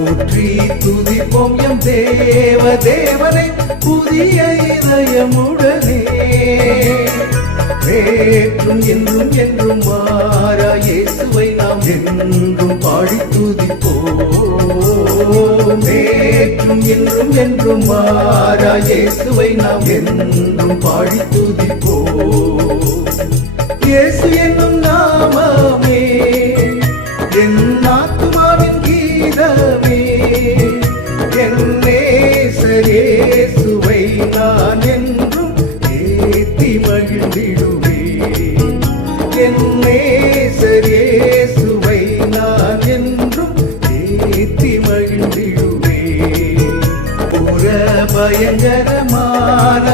போற்றி துதிப்போம் எம் தேவ தேவனை புதிய இதயமுடனே. நேற்றும் என்றும் என்றும் மாறா இயேசுவை நாம் என்றும் பாடி துதிப்போம். நேற்றும் என்றும் என்றும் மாறா இயேசுவை நாம் என்றும் பாடி துதிப்போம். இயேசு என்னும் நாமமே என் ஆத்துமாவின் கீதமே. என் நேசர் இயேசுவை நான் என்றும் ஏத்தி மகிழ்ந்திடுவேன். என் நேசர் இயேசுவை நான் என்றும் ஏத்தி மகிழ்ந்திடுவேன். புற பயங்கரமான